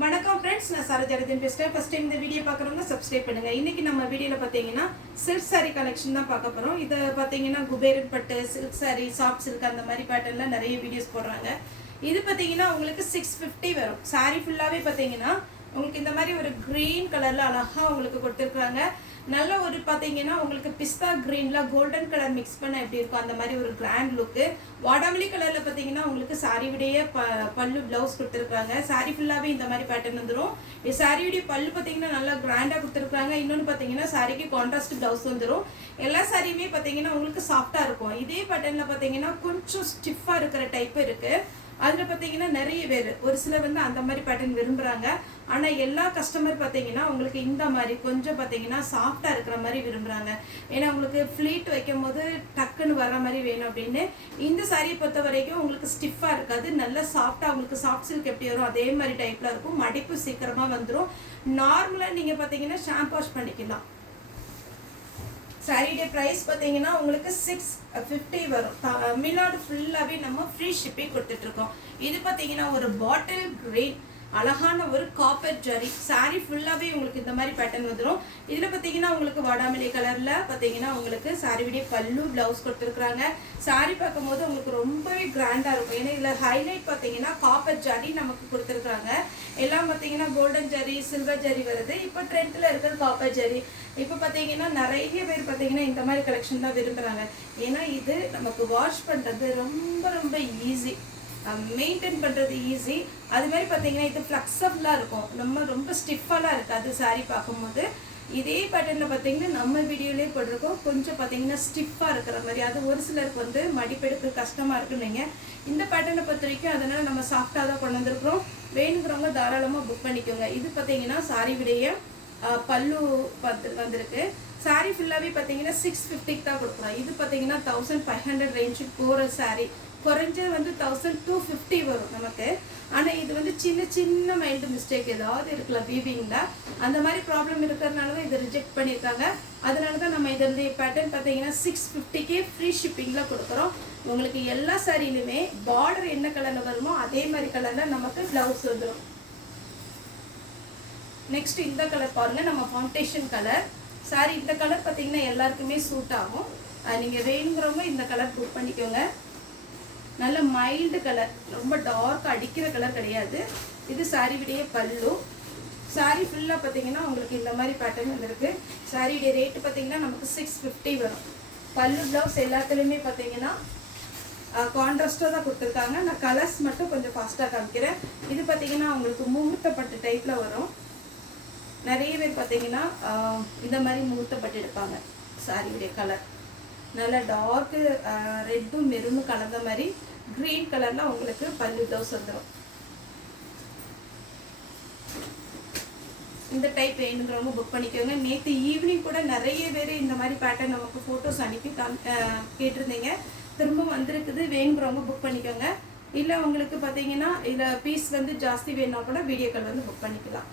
வணக்கம் ஃப்ரெண்ட்ஸ், நான் சரோஜா பேசுகிறேன். ஃபர்ஸ்ட் டைம் இந்த வீடியோ பார்க்குறவங்க சப்ஸ்கிரைப் பண்ணுங்கள். இன்றைக்கி நம்ம வீடியோவில் பார்த்தீங்கன்னா சில்க் சாரீ கலெக்ஷன் தான் பார்க்க போகிறோம். இதை பார்த்தீங்கன்னா குபேரன் பட்டு, சில்க் சாரீ, சாஃப்ட் சில்க் அந்த மாதிரி பேட்டர்னில் நிறைய வீடியோஸ் போடுறாங்க. இது பார்த்தீங்கன்னா உங்களுக்கு 650 வரும். சாரீ ஃபுல்லாகவே பார்த்தீங்கன்னா உங்களுக்கு இந்த மாதிரி ஒரு க்ரீன் கலரில் அழகாக உங்களுக்கு கொடுத்துருக்குறாங்க. நல்ல ஒரு பார்த்தீங்கன்னா உங்களுக்கு பிஸ்தா க்ரீனில் கோல்டன் கலர் மிக்ஸ் பண்ண எப்படி இருக்கும் அந்த மாதிரி ஒரு கிராண்ட் லுக்கு. வாடாமல்லி கலரில் பார்த்தீங்கன்னா உங்களுக்கு சாரியுடைய பல்லு ப்ளவுஸ் கொடுத்துருக்காங்க. சாரீ ஃபுல்லாகவே இந்த மாதிரி பேட்டர்ன் வந்துடும். சாரியுடைய பல்லு பார்த்தீங்கன்னா நல்லா கிராண்டாக கொடுத்துருக்காங்க. இன்னொன்று பார்த்தீங்கன்னா சாரிக்கு கான்ட்ராஸ்ட் ப்ளவுஸ் வந்துடும். எல்லா சாரியுமே பார்த்தீங்கன்னா உங்களுக்கு சாஃப்டாக இருக்கும். இதே பேட்டர்னில் பார்த்தீங்கன்னா கொஞ்சம் ஸ்டிஃபாக இருக்கிற டைப்பு இருக்குது. அதில் பார்த்தீங்கன்னா நிறைய பேர் ஒரு சிலர் வந்து அந்த மாதிரி பேட்டர்ன் விரும்புகிறாங்க. ஆனால் எல்லா கஸ்டமர் பார்த்தீங்கன்னா உங்களுக்கு இந்த மாதிரி கொஞ்சம் பார்த்தீங்கன்னா சாஃப்டாக இருக்கிற மாதிரி விரும்புகிறாங்க. ஏன்னா உங்களுக்கு ஃப்ளீட் வைக்கும் போது டக்குன்னு வர மாதிரி வேணும் அப்படின்னு. இந்த சாரியை பொறுத்த வரைக்கும் உங்களுக்கு ஸ்டிஃபாக இருக்காது, நல்லா சாஃப்டாக உங்களுக்கு சாஃப்ட் சில்க் எப்படி வரும் அதே மாதிரி டைப்பில் இருக்கும். மடிப்பு சீக்கிரமாக வந்துடும். நார்மலாக நீங்கள் பார்த்தீங்கன்னா ஷாம்பு வாஷ் பண்ணிக்கலாம். சாரியுடைய ப்ரைஸ் பார்த்தீங்கன்னா உங்களுக்கு 650 வரும். தமிழ்நாடு ஃபுல்லாகவே நம்ம ஃப்ரீ ஷிப்பிங் கொடுத்துட்ருக்கோம். இது பார்த்தீங்கன்னா ஒரு பாட்டில் கிரீன் அழகான ஒரு காப்பர் ஜரி. சாரீ ஃபுல்லாகவே உங்களுக்கு இந்த மாதிரி பேட்டர்ன் வந்துடும். இதில் பார்த்தீங்கன்னா உங்களுக்கு வாடாமல்லி கலரில் பார்த்தீங்கன்னா உங்களுக்கு சாரியுடைய பல்லு ப்ளவுஸ் கொடுத்துருக்குறாங்க. சாரீ பார்க்கும்போது உங்களுக்கு ரொம்பவே கிராண்டாக இருக்கும். ஏன்னா இதில் ஹைலைட் பார்த்தீங்கன்னா காப்பர் ஜரி நமக்கு கொடுத்துருக்குறாங்க. எல்லாம் பார்த்தீங்கன்னா கோல்டன் ஜரி, சில்வர் ஜரி வருது. இப்போ ட்ரெண்டில் இருக்கிற காப்பர் ஜரி. இப்போ பார்த்தீங்கன்னா நிறைய பேர் பார்த்தீங்கன்னா இந்த மாதிரி கலெக்ஷன் தான் விரும்புகிறாங்க. ஏன்னா இது நமக்கு வாஷ் பண்ணுறது ரொம்ப ரொம்ப ஈஸி, மெயின்டைன் பண்ணுறது ஈஸி. அது மாதிரி பார்த்தீங்கன்னா இது ஃப்ளெக்ஸபிளாக இருக்கும், நம்ம ரொம்ப ஸ்டிஃபாலாம் இருக்காது. சாரீ பார்க்கும்போது இதே பேட்டர்னில் பார்த்தீங்கன்னா நம்ம வீடியோலேயே போட்டிருக்கோம். கொஞ்சம் பார்த்தீங்கன்னா ஸ்டிஃபாக இருக்கிற மாதிரி, அது ஒரு சிலருக்கு வந்து மடிப்பெடுக்க கஷ்டமாக இருக்குன்னு இந்த பேட்டர்னை பொறுத்த வரைக்கும் அதனால் நம்ம சாஃப்டாக தான் கொண்டு வந்திருக்கிறோம். வேணுங்கிறவங்க தாராளமாக புக் பண்ணிக்கோங்க. இது பார்த்தீங்கன்னா சாரீ விடைய பல்லு வந்திருக்கு. சாரீ ஃபுல்லாகவே பார்த்தீங்கன்னா 650 தான் கொடுக்குறோம். இது பார்த்தீங்கன்னா 1500 ரேஞ்சுக்கு போகிற சாரீ. குறைஞ்சது வந்து 1250 வரும் நமக்கு. ஆனால் இது வந்து சின்ன சின்ன மைல்டு மிஸ்டேக் ஏதாவது இருக்கலாம் வீவிங்கில். அந்த மாதிரி ப்ராப்ளம் இருக்கிறதுனால தான் இதை ரிஜெக்ட் பண்ணியிருக்காங்க. அதனால தான் நம்ம இதனுடைய பேட்டர்ன் பார்த்தீங்கன்னா 650க்கே ஃப்ரீ ஷிப்பிங்கில் கொடுக்குறோம். உங்களுக்கு எல்லா சாரியிலுமே பார்டர் என்ன கலரில் வருமோ அதே மாதிரி கலரில் நமக்கு ப்ளவுஸ் வந்துடும். நெக்ஸ்ட் இந்த கலர் பாருங்கள், நம்ம ஃபவுண்டேஷன் கலர் சாரி. இந்த கலர் பார்த்தீங்கன்னா எல்லாருக்குமே சூட் ஆகும். நீங்கள் வேணுங்கிறவங்க இந்த கலர் புக் பண்ணிக்கோங்க. நல்ல மைல்டு கலர், ரொம்ப டார்க் அடிக்கிற கலர் கிடையாது. இது சாரியுடைய பல்லு. சாரீ ஃபுல்லாக பார்த்தீங்கன்னா உங்களுக்கு இந்த மாதிரி பேட்டர்ன் வந்துருக்கு. சாரியுடைய ரேட்டு பார்த்தீங்கன்னா நமக்கு 650 வரும். பல்லு ப்ளவுஸ் எல்லாத்துலேயுமே பார்த்தீங்கன்னா கான்ட்ராஸ்டாக தான் கொடுத்துருக்காங்க. நான் கலர்ஸ் மட்டும் கொஞ்சம் ஃபாஸ்ட்டாக காமிக்கிறேன். இது பார்த்தீங்கன்னா உங்களுக்கு முகூர்த்தப்பட்டு டைப்பில் வரும். நிறைய பேர் பார்த்தீங்கன்னா இந்த மாதிரி முகூர்த்தப்பட்டு எடுப்பாங்க. சாரியுடைய கலர் நல்ல டார்க்கு ரெட்டும் மெரூனும் கலந்த மாதிரி க்ரீன் கலரில் உங்களுக்கு பல்லு ப்ளவுஸ் வந்துடும். இந்த டைப் வேணுங்கிறவங்க புக் பண்ணிக்கோங்க. நேற்று ஈவினிங் கூட நிறைய பேர் இந்த மாதிரி பேட்டர்ன் நமக்கு ஃபோட்டோஸ் அனுப்பி கேட்டிருந்தீங்க. திரும்ப வந்திருக்குது. வேணுங்கிறவங்க புக் பண்ணிக்கோங்க. இல்லை உங்களுக்கு பார்த்தீங்கன்னா இதில் பீஸ் வந்து ஜாஸ்தி வேணுன்னா கூட வீடியோ கால் வந்து புக் பண்ணிக்கலாம்.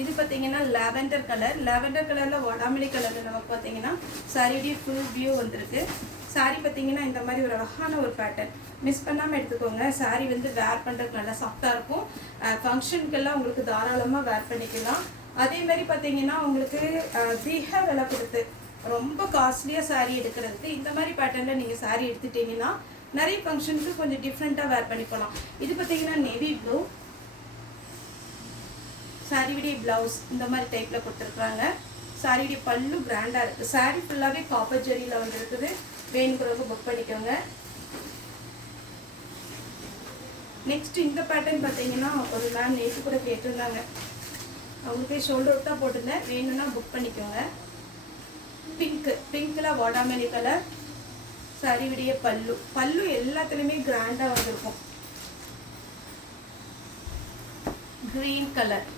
இது பார்த்தீங்கன்னா லாவெண்டர் கலர். லாவெண்டர் கலரில் வாடாமல்லி கலரில் நமக்கு பார்த்தீங்கன்னா சாரியுடைய ஃபுல் வியூ வந்திருக்கு. சாரீ பார்த்தீங்கன்னா இந்த மாதிரி ஒரு அழகான ஒரு பேட்டர்ன், மிஸ் பண்ணாமல் எடுத்துக்கோங்க. சாரீ வந்து வேர் பண்ணுறதுக்கு நல்லா சாஃப்டாக இருக்கும். ஃபங்க்ஷனுக்கெல்லாம் உங்களுக்கு தாராளமாக வேர் பண்ணிக்கலாம். அதே மாதிரி பார்த்தீங்கன்னா உங்களுக்கு திக விலை கொடுத்து ரொம்ப காஸ்ட்லியாக சாரீ எடுக்கிறதுக்கு இந்த மாதிரி பேட்டர்னில் நீங்கள் சாரீ எடுத்துட்டிங்கன்னா நிறைய ஃபங்க்ஷனுக்கு கொஞ்சம் டிஃப்ரெண்ட்டாக வேர் பண்ணிக்கலாம். இது பார்த்தீங்கன்னா நேவி ப்ளூ. சாரியுடைய ப்ளவுஸ் இந்த மாதிரி டைப்பில் கொடுத்துருக்குறாங்க. சாரியுடைய பல்லு கிராண்டாக இருக்குது. சாரீ ஃபுல்லாகவே காப்பர் ஜரியில் வந்துருக்குது. வேணுங்கிறவங்க புக் பண்ணிக்கோங்க. நெக்ஸ்ட் இந்த பேட்டர்ன் பார்த்தீங்கன்னா ஒரு மேம் நேற்று கூட கேட்டிருந்தாங்க. அவங்களுக்கு ஷோல்டர் அவுட் தான் போட்டிருந்தேன். வேணும்னா புக் பண்ணிக்கோங்க. பிங்க்கில் வாடாமல்லி கலர். சாரியுடைய பல்லு எல்லாத்துலேயுமே கிராண்டாக வந்திருக்கும். க்ரீன் கலர்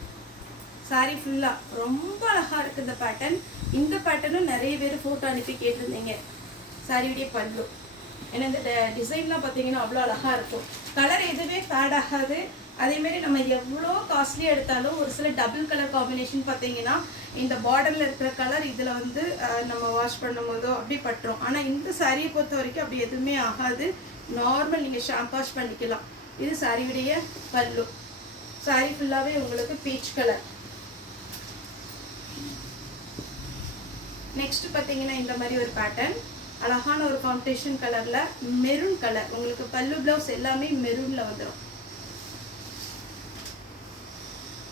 சாரீ ஃபுல்லாக ரொம்ப அழகாக இருக்குது இந்த பேட்டர்ன். இந்த பேட்டர்னும் நிறைய பேர் ஃபோட்டோ அனுப்பி கேட்டிருந்தீங்க. சாரியுடைய பல்லு ஏன்னா இந்த டிசைன்லாம் பார்த்தீங்கன்னா அவ்வளோ அழகாக இருக்கும். கலர் எதுவுமே ஃபேட் ஆகாது. அதேமாரி நம்ம எவ்வளோ காஸ்ட்லியாக எடுத்தாலும் ஒரு சில டபுள் கலர் காம்பினேஷன் பார்த்தீங்கன்னா இந்த பார்டரில் இருக்கிற கலர் இதில் வந்து நம்ம வாஷ் பண்ணும் போதோ அப்படி பட்டுரும். ஆனால் இந்த சாரியை பொறுத்த வரைக்கும் அப்படி எதுவுமே ஆகாது. நார்மல் நீங்கள் ஷாம்பு வாஷ் பண்ணிக்கலாம். இது சாரியுடைய பல்லு. சாரி ஃபுல்லாகவே உங்களுக்கு பீச் கலர். நெக்ஸ்ட் பார்த்தீங்கன்னா இந்த மாதிரி ஒரு பேட்டர்ன், அழகான ஒரு காம்படிஷன் கலரில் மெரூன் கலர். உங்களுக்கு பல்லு ப்ளவுஸ் எல்லாமே மெரூனில் வந்துடும்.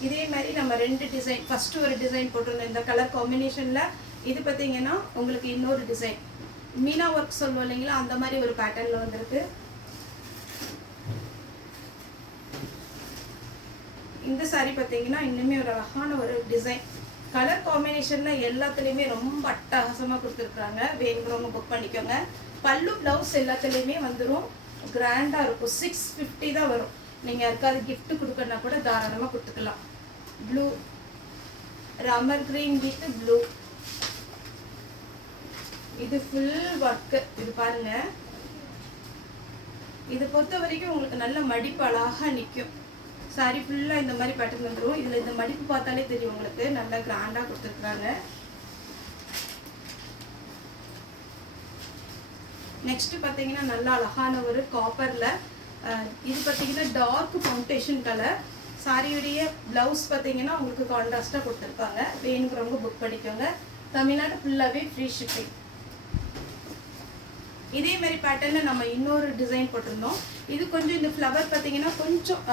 இதே மாதிரி நம்ம 2 டிசைன், ஃபஸ்ட்டு ஒரு டிசைன் போட்டிருந்தோம் இந்த கலர் காம்பினேஷனில். இது பார்த்தீங்கன்னா உங்களுக்கு இன்னொரு டிசைன் மீனா ஒர்க் சொல்லுவோம் இல்லைங்களா, அந்த மாதிரி ஒரு பேட்டர்னில் வந்திருக்கு. இந்த சாரி பார்த்தீங்கன்னா இன்னுமே ஒரு அழகான ஒரு டிசைன். கலர் காம்பினேஷனில் எல்லாத்துலேயுமே ரொம்ப அட்டகாசமாக கொடுத்துருக்குறாங்க. வேணுங்கிறவங்க புக் பண்ணிக்கோங்க. பல்லு ப்ளவுஸ் எல்லாத்துலேயுமே வந்துடும், கிராண்டாக இருக்கும். 650 தான் வரும். நீங்கள் யாருக்காவது கிஃப்ட் கொடுக்கணுன்னா கூட தாராளமாக கொடுத்துக்கலாம். Blue Ramar green with blue. இது ஃபுல் ஒர்க்கு. இது பாருங்க, இது பொறுத்த வரைக்கும் உங்களுக்கு நல்ல மடிப்பு அழகாக நிற்கும். சாரி ஃபுல்லாக இந்த மாதிரி பேட்டர்ன் வந்துடும். இதில் இந்த மடிப்பு பார்த்தாலே தெரியும் உங்களுக்கு, நல்லா கிராண்டாக கொடுத்துருக்குறாங்க. நெக்ஸ்ட்டு பார்த்தீங்கன்னா நல்லா அழகான ஒரு காப்பரில், இது பார்த்தீங்கன்னா டார்க் ஃபவுண்டேஷன் கலர். சாரியுடைய ப்ளவுஸ் பார்த்தீங்கன்னா உங்களுக்கு கான்ட்ராஸ்டாக கொடுத்துருப்பாங்க. வேணுங்கிறவங்க புக் பண்ணிக்கோங்க. தமிழ்நாடு ஃபுல்லாகவே ஃப்ரீ ஷிப்பிங். இதே மாதிரி பேட்டர்னில் நம்ம இன்னொரு டிசைன் போட்டிருந்தோம். இது கொஞ்சம் இந்த ஃப்ளவர் பார்த்தீங்கன்னா கொஞ்சம்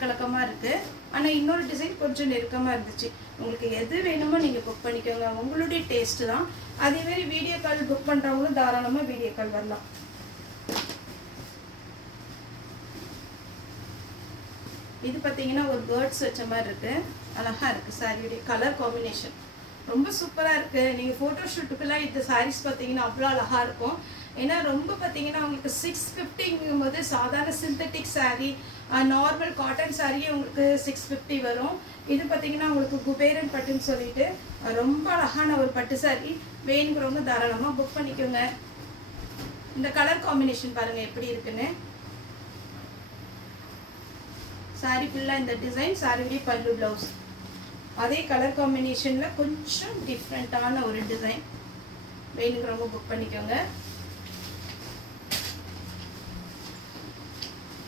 கலக்கமாக இருக்குது. ஆனால் இன்னொரு டிசைன் கொஞ்சம் நெருக்கமாக இருந்துச்சு. உங்களுக்கு எது வேணுமோ நீங்கள் புக் பண்ணிக்கோங்க, உங்களுடைய டேஸ்ட்டு தான். அதேமாரி வீடியோ கால் புக் பண்ணுறவங்களும் தாராளமாக வீடியோ கால் வரலாம். இது பார்த்தீங்கன்னா ஒரு பேர்ட்ஸ் வச்ச மாதிரி இருக்குது, அழகாக இருக்குது. சாரியுடைய கலர் காம்பினேஷன் ரொம்ப சூப்பராக இருக்குது. நீங்கள் ஃபோட்டோ ஷூட்டுக்கெல்லாம் இந்த சாரீஸ் பார்த்தீங்கன்னா அவ்வளோ அழகாக இருக்கும். ஏன்னா ரொம்ப பார்த்தீங்கன்னா உங்களுக்கு 650ங்கும் போது சாதாரண சிந்தட்டிக் சாரீ, நார்மல் காட்டன் சாரியே உங்களுக்கு 650 வரும். இது பார்த்தீங்கன்னா உங்களுக்கு குபேரன் பட்டுன்னு சொல்லிட்டு ரொம்ப அழகான ஒரு பட்டு சாரி. வேணுங்கிறவங்க தாராளமாக புக் பண்ணிக்கோங்க. இந்த கலர் காம்பினேஷன் பாருங்கள் எப்படி இருக்குன்னு. சாரி ஃபுல்லாக இந்த டிசைன், சாரியுடைய பல்லு ப்ளவுஸ் அதே கலர் காம்பினேஷனில் கொஞ்சம் டிஃப்ரெண்ட்டான ஒரு டிசைன். வேணுங்கிறவங்க புக் பண்ணிக்கோங்க.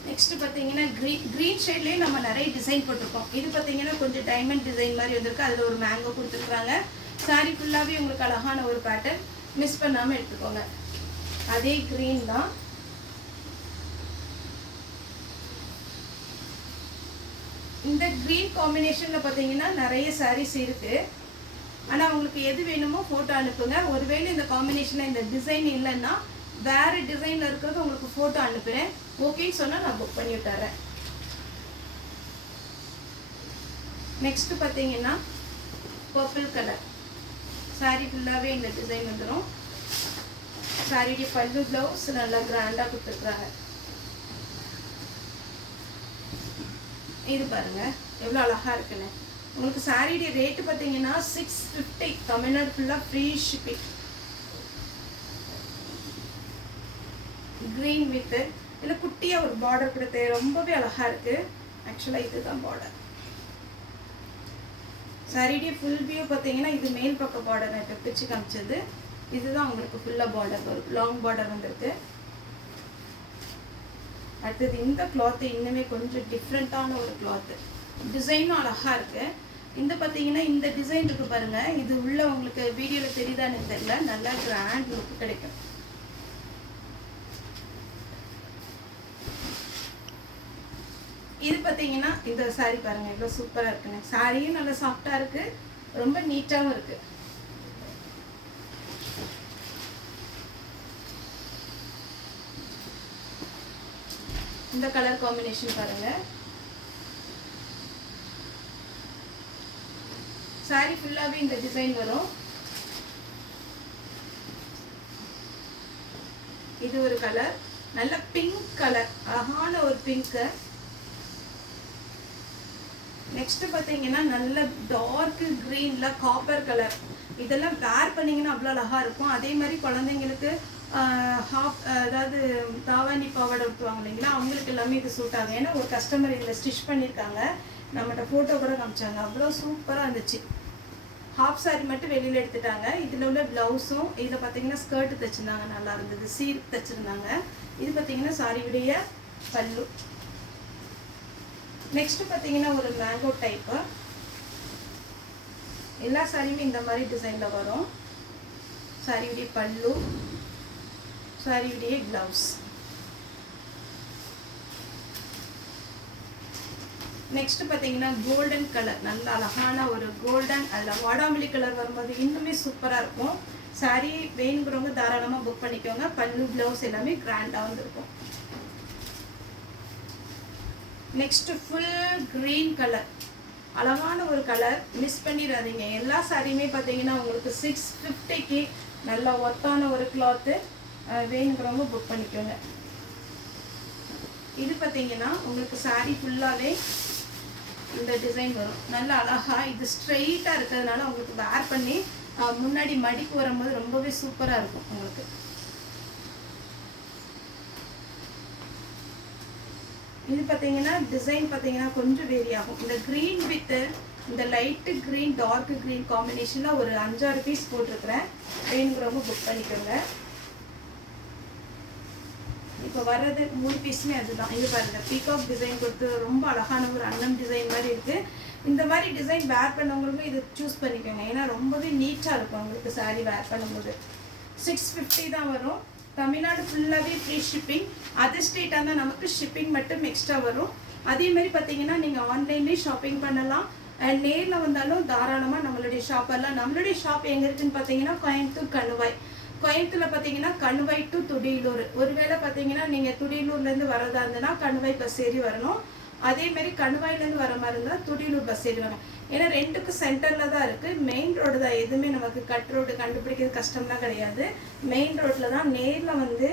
நெக்ஸ்ட் பார்த்தீங்கன்னா க்ரீன் ஷேட்லேயே நம்ம நிறைய டிசைன் போட்டிருக்கோம். இது பார்த்தீங்கன்னா கொஞ்சம் டைமண்ட் டிசைன் மாதிரி வந்திருக்கு. அதில் ஒரு மேங்கோ கொடுத்துருக்குறாங்க. சாரி ஃபுல்லாகவே உங்களுக்கு அழகான ஒரு பேட்டர்ன். மிஸ் பண்ணாமல் எடுத்துக்கோங்க. அதே க்ரீன் தான். இந்த க்ரீன் காம்பினேஷனில் பார்த்தீங்கன்னா நிறைய சாரீஸ் இருக்குது. ஆனால் உங்களுக்கு எது வேணுமோ ஃபோட்டோ அனுப்புங்க. ஒருவேளை இந்த காம்பினேஷனில் இந்த டிசைன் இல்லைன்னா வேறு டிசைனில் இருக்கிறது உங்களுக்கு ஃபோட்டோ அனுப்புகிறேன். ஓகேன்னு சொன்னால் நான் புக் பண்ணி விட்டுறேன். நெக்ஸ்ட்டு பார்த்தீங்கன்னா பர்பிள் கலர். சாரி ஃபுல்லாகவே இந்த டிசைன் வந்துடும். சாரியுடைய பல்லு ப்ளவுஸ் நல்லா கிராண்டாக கொடுத்துருக்குறாங்க. இது பாருங்கள் எவ்வளோ அழகாக இருக்குன்னு. உங்களுக்கு சாரியுடைய ரேட்டு பார்த்தீங்கன்னா 650. தமிழ்நாடு ஃபுல்லாக ஃப்ரீ ஷிப்பிங். க்ரீன் வித்து இல்லை குட்டியாக ஒரு பார்டர் கொடுத்து ரொம்பவே அழகாக இருக்குது. ஆக்சுவலாக இதுதான் பார்டர். சாரியுடைய ஃபுல் வியூ பார்த்தீங்கன்னா இது மேல் பக்கம் பார்டர் நான் இப்போ பிச்சு காமிச்சது. இதுதான் உங்களுக்கு ஃபுல்லாக பார்டர் வரும். லாங் பார்டர் வந்துருக்கு. அடுத்தது இந்த கிளாத்து இன்னுமே கொஞ்சம் டிஃப்ரெண்ட்டான ஒரு கிளாத்து. டிசைனும் அழகாக இருக்குது. இந்த பார்த்தீங்கன்னா இந்த டிசைன் இருக்குது பாருங்கள். இது உள்ள உங்களுக்கு வீடியோவில் தெரியுதான்னு தெரியல, நல்லா கிராண்ட் லுக் கிடைக்கும். இது பார்த்தீங்கன்னா இந்த சாரி பாருங்கள் எவ்வளோ சூப்பராக இருக்குன்னு. சாரியும் நல்லா சாஃப்டாக இருக்குது, ரொம்ப நீட்டாகவும் இருக்குது. இந்த கலர் காம்பினேஷன் பாருங்கள். சாரி ஃபுல்லாகவே இந்த டிசைன் வரும். இது ஒரு கலர், நல்ல பிங்க் கலர், அழகான ஒரு பிங்க்கு. நெக்ஸ்ட் பார்த்தீங்கன்னா நல்ல டார்க் க்ரீனில் காப்பர் கலர். இதெல்லாம் வேர் பண்ணிங்கன்னா அவ்வளோ அழகாக இருக்கும். அதே மாதிரி குழந்தைங்களுக்கு அதாவது தாவாணி பாவாடை ஊற்றுவாங்க இல்லைங்களா, அவங்களுக்கு எல்லாமே இது சூட் ஆகும். ஏன்னா ஒரு கஸ்டமர் இதில் ஸ்டிச் பண்ணியிருக்காங்க, நம்மகிட்ட ஃபோட்டோ கூட காமிச்சாங்க, அவ்வளோ சூப்பராக இருந்துச்சு. ஹாஃப் சாரி மட்டும் வெளியில் எடுத்துட்டாங்க. இதில் உள்ள ப்ளவுஸும் இதில் பார்த்தீங்கன்னா ஸ்கர்ட் தைச்சிருந்தாங்க, நல்லா இருந்தது. சீர் தைச்சிருந்தாங்க. இது பார்த்தீங்கன்னா சாரியுடைய பல்லு. நெக்ஸ்ட் பார்த்தீங்கன்னா ஒரு மேங்கோ டைப்பு. எல்லா சாரியுமே இந்த மாதிரி டிசைனில் வரும். சாரியுடைய பல்லு, சாரியுடைய ப்ளவுஸ். நெக்ஸ்ட் பார்த்தீங்கன்னா கோல்டன் கலர், நல்ல அழகான ஒரு கோல்டன், அதில் வாடாமல்லி கலர் வரும்போது இன்னுமே சூப்பராக இருக்கும். சாரி வேணுங்கிறவங்க தாராளமாக புக் பண்ணிக்கோங்க. பல்லு ப்ளவுஸ் எல்லாமே கிராண்டாக வந்துருக்கும். நெக்ஸ்ட் ஃபுல் க்ரீன் கலர், அழகான ஒரு கலர், மிஸ் பண்ணிடாதீங்க. எல்லா சாரியுமே பார்த்தீங்கன்னா உங்களுக்கு 650க்கு நல்ல ஒர்த்தான ஒரு கிளாத்து. வேணுங்கிறவங்க புக் பண்ணிக்கோங்க. இது பார்த்தீங்கன்னா உங்களுக்கு சாரி ஃபுல்லாகவே இந்த டிசைன் வரும். நல்ல அழகா இது ஸ்ட்ரெயிட்டாக இருக்கிறதுனால உங்களுக்கு வேர் பண்ணி முன்னாடி மடிப்பு வரும்போது ரொம்பவே சூப்பராக இருக்கும் உங்களுக்கு. இது பார்த்தீங்கன்னா டிசைன் பார்த்தீங்கன்னா கொஞ்சம் வேரி ஆகும். இந்த க்ரீன் வித் இந்த லைட்டு க்ரீன் டார்க் க்ரீன் காம்பினேஷனில் ஒரு 5-6 பீஸ் போட்டிருக்கிறேன். வேணுங்கிறவங்க புக் பண்ணிக்கோங்க. இப்போ வர்றது 3 பீஸுமே அதுதான். இது பாருங்க, பீகாக் டிசைன் கொடுத்து ரொம்ப அழகான ஒரு அன்னம் டிசைன் மாதிரி இருக்குது. இந்த மாதிரி டிசைன் வேர் பண்ணவங்களுமே இது சூஸ் பண்ணிக்கோங்க. ஏன்னா ரொம்பவே நீட்டாக இருக்கும் உங்களுக்கு சாரீ வேர் பண்ணும்போது. 650 தான் வரும். தமிழ்நாடு ஃபுல்லாகவே ஃப்ரீ ஷிப்பிங். அதர் ஸ்டேட்டாக இருந்தால் நமக்கு ஷிப்பிங் மட்டும் எக்ஸ்ட்ரா வரும். அதேமாதிரி பார்த்தீங்கன்னா நீங்கள் ஆன்லைன்லேயும் ஷாப்பிங் பண்ணலாம். நேரில் வந்தாலும் தாராளமாக நம்மளுடைய ஷாப்பெல்லாம். நம்மளுடைய ஷாப் எங்கே இருக்குதுன்னு பார்த்தீங்கன்னா கோயம்புத்தூர் கணுவாய். கோயம்புத்தூரில் பார்த்தீங்கன்னா கணுவாய் டு துடியலூர். ஒருவேளை பார்த்தீங்கன்னா நீங்கள் துடியலூர்லேருந்து வரதா இருந்ததுன்னா கணுவாய் பஸ் ஏறி வரணும். அதேமாரி கணுவாயிலேருந்து வர மாதிரி இருந்தால் துடியலூர் பஸ் ஏறி வரணும். ஏன்னா ரெண்டுக்கும் சென்டரில் தான் இருக்குது. மெயின் ரோடு தான். எதுவுமே நமக்கு கட் ரோடு கண்டுபிடிக்கிறது கஷ்டம்லாம் கிடையாது. மெயின் ரோட்டில் தான். நேரில் வந்து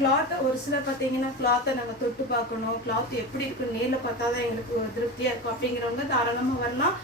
கிளாத்தை ஒரு சிலர் பார்த்தீங்கன்னா கிளாத்தை நம்ம தொட்டு பார்க்கணும், கிளாத் எப்படி இருக்குன்னு நேரில் பார்த்தா தான் எங்களுக்கு ஒரு திருப்தியாக இருக்கும் அப்படிங்கிறவங்க தாராளமாக வரலாம்.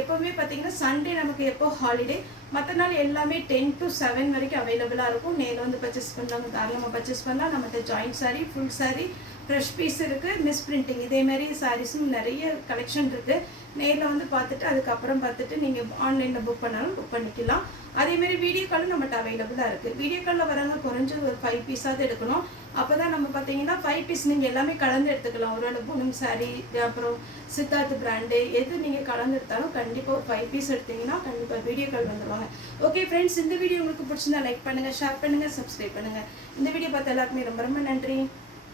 எப்போவுமே பார்த்தீங்கன்னா சண்டே நமக்கு எப்போ ஹாலிடே, மற்ற நாள் எல்லாமே 10 to 7 வரைக்கும் அவைலபிளாக இருக்கும். நேரில் வந்து பர்ச்சேஸ் பண்ணுறவங்க தாராளமாக பர்ச்சேஸ் பண்ணலாம். நம்மகிட்ட joint sari, full sari, fresh piece இருக்குது, மிஸ் பிரிண்டிங் இதேமாரி சாரீஸும் நிறைய கலெக்ஷன் இருக்குது. நேரில் வந்து பார்த்துட்டு அதுக்கப்புறம் பார்த்துட்டு நீங்கள் ஆன்லைனில் புக் பண்ணாலும் புக் பண்ணிக்கலாம். அதேமாரி வீடியோ காலும் நம்மகிட்ட அவைலபிளாக இருக்குது. வீடியோ காலில் வரவங்க குறைஞ்சது ஒரு 5 பீஸாவது எடுக்கணும். அப்போ தான் நம்ம பார்த்தீங்கன்னா 5 பீஸ் நீங்கள் எல்லாமே கலந்து எடுத்துக்கலாம். ஒருவேளை பூனம் சாரீ, அப்புறம் சித்தார்த் பிராண்டு எது நீங்கள் கலந்து எடுத்தாலும் கண்டிப்பாக ஒரு 5 பீஸ் எடுத்தீங்கன்னா கண்டிப்பாக வீடியோ கால் வந்துடுவாங்க. ஓகே ஃப்ரெண்ட்ஸ், இந்த வீடியோ உங்களுக்கு பிடிச்சிருந்தா லைக் பண்ணுங்கள், ஷேர் பண்ணுங்கள், சப்ஸ்கிரைப் பண்ணுங்கள். இந்த வீடியோ பார்த்த எல்லாருக்குமே ரொம்ப ரொம்ப நன்றி.